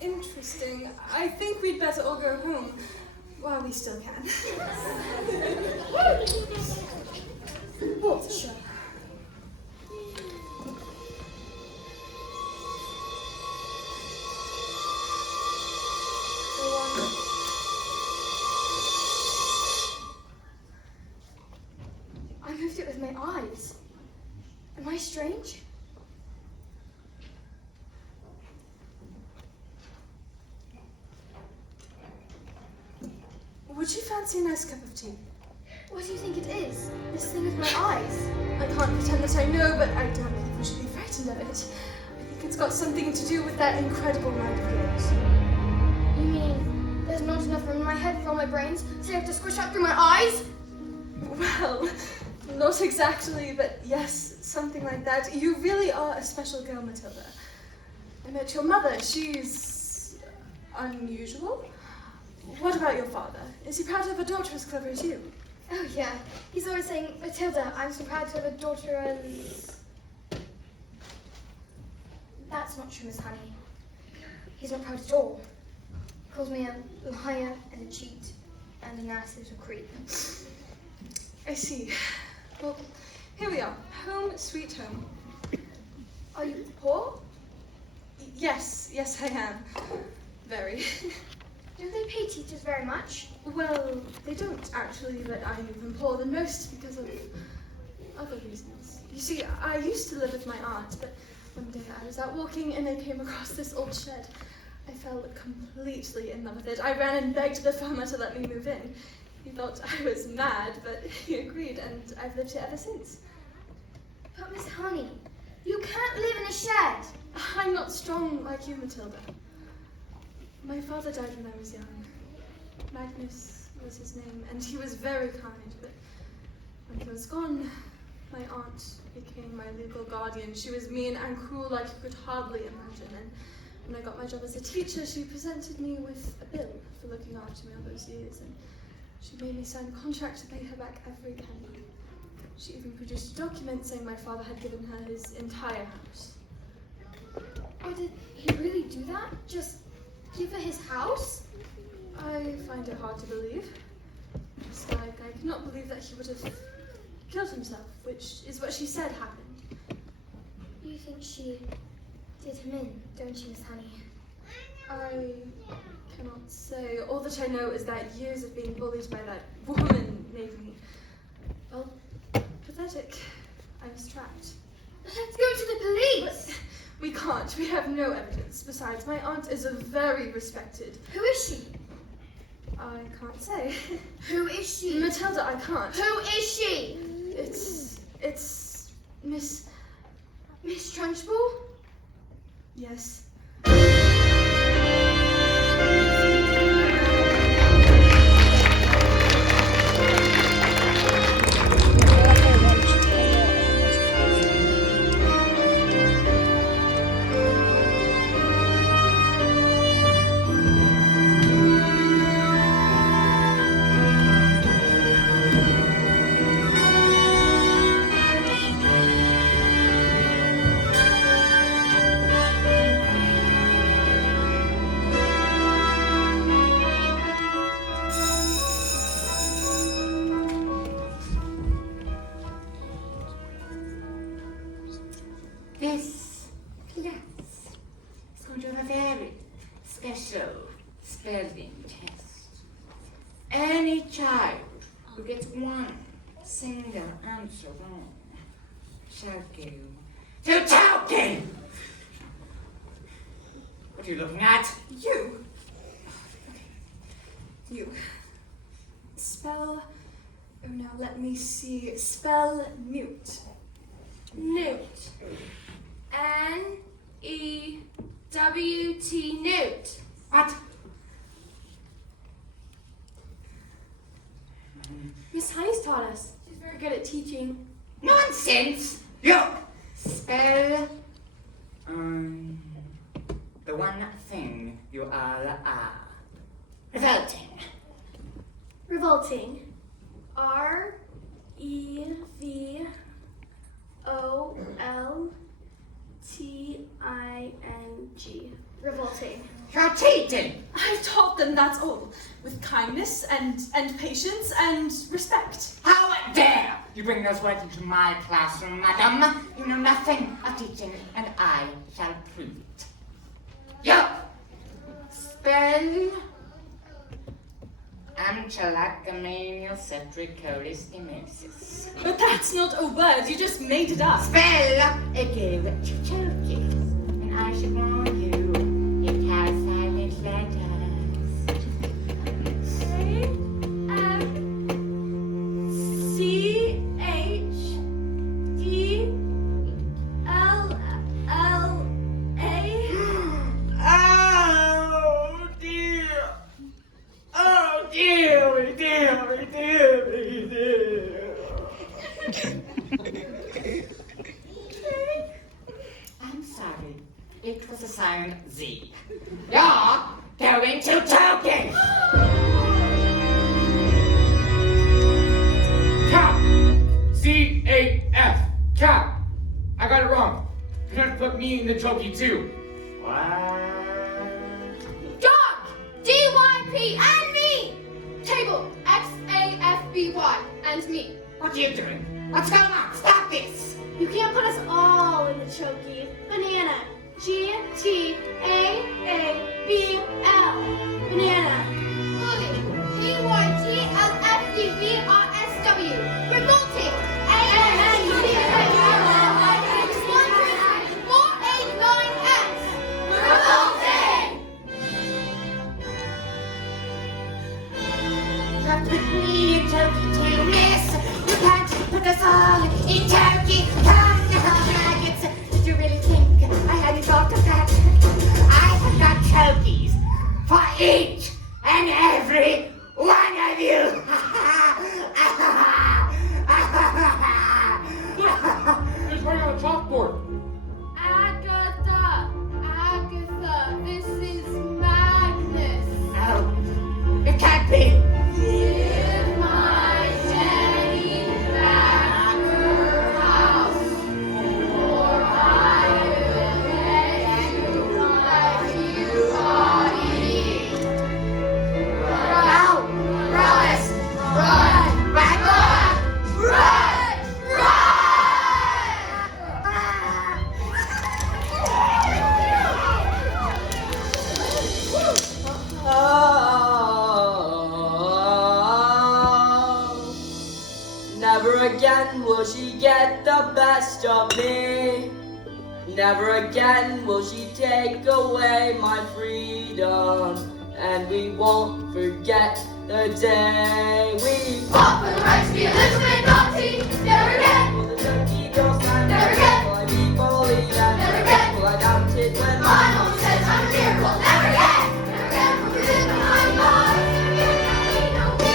interesting. I think we'd better all go home while we still can. What show? I moved it with my eyes. Am I strange? Would you fancy a nice cup of tea? What do you think it is? This thing with my eyes? I can't pretend that I know, but I don't think we should be frightened of it. I think it's got something to do with that incredible mind of yours. You mean there's not enough room in my head for all my brains, so you have to squish out through my eyes? Well, not exactly, but yes, something like that. You really are a special girl, Matilda. I met your mother. She's unusual. What about your father? Is he proud to have a daughter as clever as you? Oh yeah, he's always saying, Matilda, I'm so proud to have a daughter as... That's not true, Miss Honey. He's not proud at all. He calls me a liar and a cheat and a nasty little creep. I see. Well, here we are. Home sweet home. Are you poor? Yes, I am. Very. Do they pay teachers very much? Well, they don't actually, but I've been poorer than most because of other reasons. You see, I used to live with my aunt, but one day I was out walking and I came across this old shed. I fell completely in love with it. I ran and begged the farmer to let me move in. He thought I was mad, but he agreed, and I've lived here ever since. But Miss Honey, you can't live in a shed. I'm not strong like you, Matilda. My father died when I was young. Magnus was his name, and he was very kind, but when he was gone, my aunt became my legal guardian. She was mean and cruel like you could hardly imagine, and when I got my job as a teacher, she presented me with a bill for looking after me all those years, and she made me sign a contract to pay her back every penny. She even produced a document saying my father had given her his entire house. Oh, did he really do that? Just give her his house? I find it hard to believe. Just like I cannot believe that he would have killed himself, which is what she said happened. You think she did him in, don't you, Miss Honey? I cannot say. All that I know is that years of being bullied by that woman made me, well, pathetic. I was trapped. Let's go to the police! We can't. We have no evidence. Besides, my aunt is a very respected. Who is she? I can't say. Who is she? Matilda, I can't. Who is she? It's Miss Trunchbull? Yes. This class is going to have a very special spelling test. Any child who gets one single answer wrong shall go to talking. What are you looking at? You. You. Spell. Oh, now let me see. Spell mute. Newt. N-E-W-T, Newt. What? Miss Honey's taught us. She's very good at teaching. Nonsense! You spell the one thing you all are. Revolting. Revolting. R-E-V-O-L-T-I-N-G. G. Revolting. You're cheating. I've taught them, that's all. With kindness and patience and respect. How dare you bring those words into my classroom, madam? You know nothing of teaching, and I shall prove it. You spell Amchalakamania cetricolis emesis. But that's not a word, you just made it up. Spell Egiv-Chichoki. And I should warn you, it has silent letters. I'm sorry. It was a silent Z. You're going to Tokyo! Cap! C-A-F. Cap! I got it wrong. You have to put me in the jockey too. Dog! D-Y-P and me! Table, X-A-F-B-Y and me. What are you doing? What's going on? Stop this! You can't put us all in the chokey. Banana. G-T-A-A-B-L. Banana. Bully, B-Y-T-L-F-D-V-R-S-W. Revolting, A-N-T-A-R-L-I-X 139-489-X. Revolting! Not with me in Turkey too, miss! You can't put us all in Turkey! Come now, maggots! Did you really think I hadn't thought of that? I have got trophies for each and every one of you! It's right on the chalkboard. Agatha, this is madness. No, it can't be! Give my Jenny back her house, or I will let you like you are eating. Run! Run! Run! Run! Run! Never again will she get the best of me. Never again will she take away my freedom. And we won't forget the day we Fought for the right to be a little bit naughty. Never again. Will the turkey girls stand Never up? again. Will I be bullied? And Never again. will I doubt it when My mom says I'm a miracle. Never again. Never again will we live behind bars. We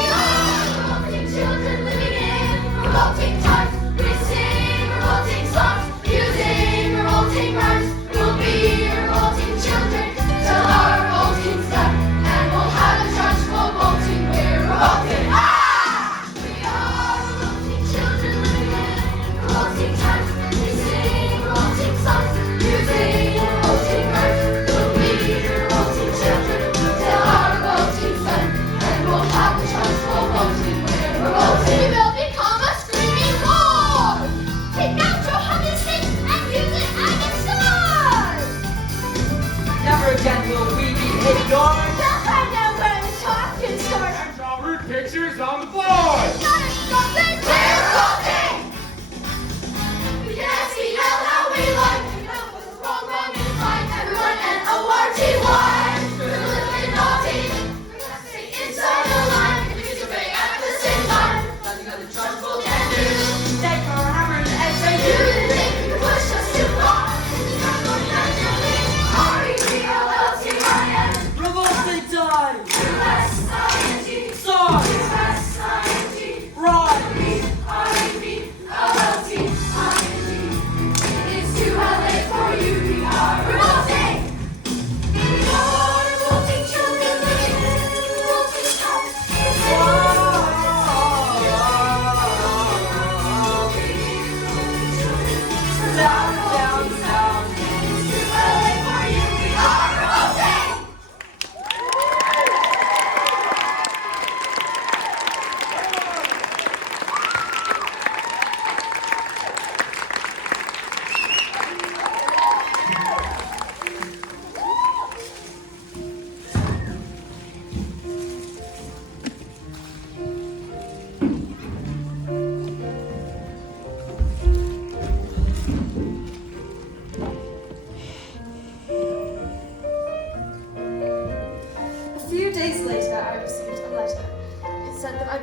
are revolting children living in revolting times. We sing revolting songs, using revolting rhymes. We'll be revolting children till our revolting's done, and we'll have a church for revolting. We're revolting. Ah! We are revolting children living in revolting times. We sing revolting songs, using revolting rhymes. We'll be revolting children till our revolting's done, and we'll have a church for revolting. We're revolting. We will become a screaming roar. Take out your hugging stick and use it as a sword. never again will we be ignored. They'll find out where the talk can start. And draw rude pictures on the board. Not a something. We're revolting. We can ask yell how we like. Know what's wrong, wrong is right. Everyone N-O-R-T-Y. We're a little bit naughty. We're gonna stay inside the line. And disobey at the same time. Nothing other chargeable can do. Take our hammers and say You didn't think you could push us too far. It's not going to R-E-V-O-L-T-I-N. revolting.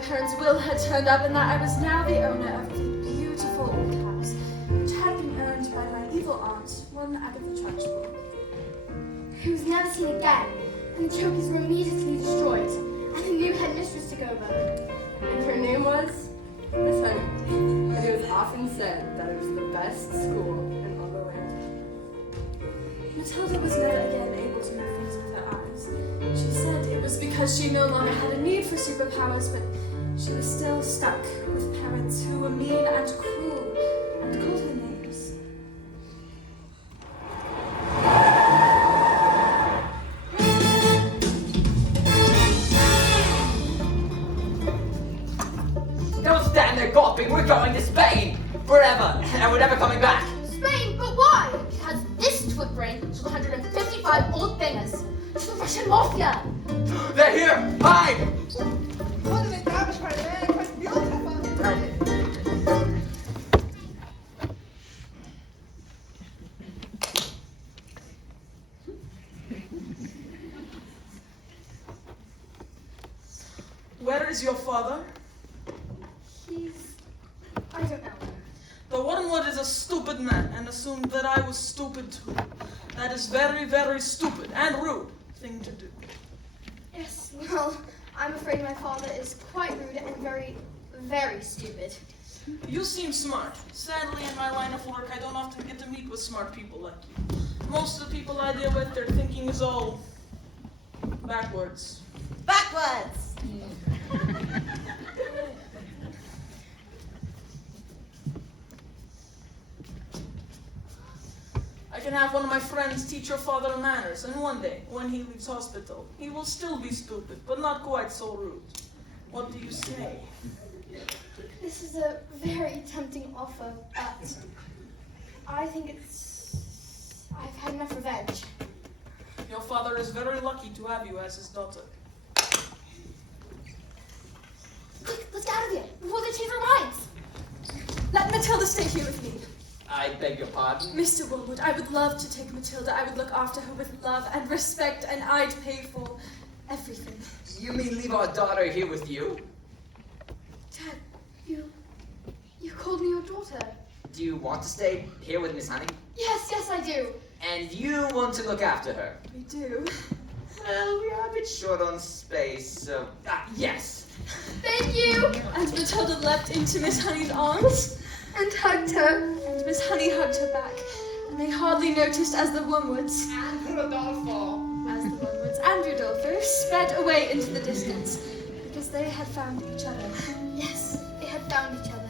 parents' will had turned up and that I was now the owner of the beautiful old house, which had been owned by my evil aunt, one Agatha Trunchbull. He was never seen again, and the trophies were immediately destroyed, and the new headmistress took over. And her name was Miss Honey. And it was often said that it was the best school in all the land. Matilda was never again able to know things with her eyes. She said it was because she no longer had a need for superpowers, but she was still stuck with parents who were mean and cruel and called her names. Don't stand there gawping. We're going to Spain forever, and we're never coming back. Spain, but why? Because this twit brain to 155 old bangers. It's the Russian mafia. They're here. Hide. Where is your father? I don't know. The Wormwood is a stupid man and assumed that I was stupid too. That is very, very stupid and rude thing to do. Yes, well, I'm afraid my father is quite rude and very, very stupid. You seem smart. Sadly, in my line of work, I don't often get to meet with smart people like you. Most of the people I deal with, their thinking is all backwards. Backwards! I can have one of my friends teach your father manners, and one day, when he leaves hospital, he will still be stupid, but not quite so rude. What do you say? This is a very tempting offer, but I think I've had enough revenge. Your father is very lucky to have you as his daughter. Quick, let's get out of here before they change their minds. Let Matilda stay here with me. I beg your pardon. Mr. Wormwood, I would love to take Matilda. I would look after her with love and respect, and I'd pay for everything. You mean leave our daughter here with you? Dad, you called me your daughter. Do you want to stay here with Miss Honey? Yes, I do. And you want to look after her? We do. Well, we are a bit short on space, so... yes. Thank you. And Matilda leapt into Miss Honey's arms, And hugged her. and Miss Honey hugged her back. And they hardly noticed as the Wormwoods and Rodolfo sped away into the distance, because they had found each other. Yes, they had found each other.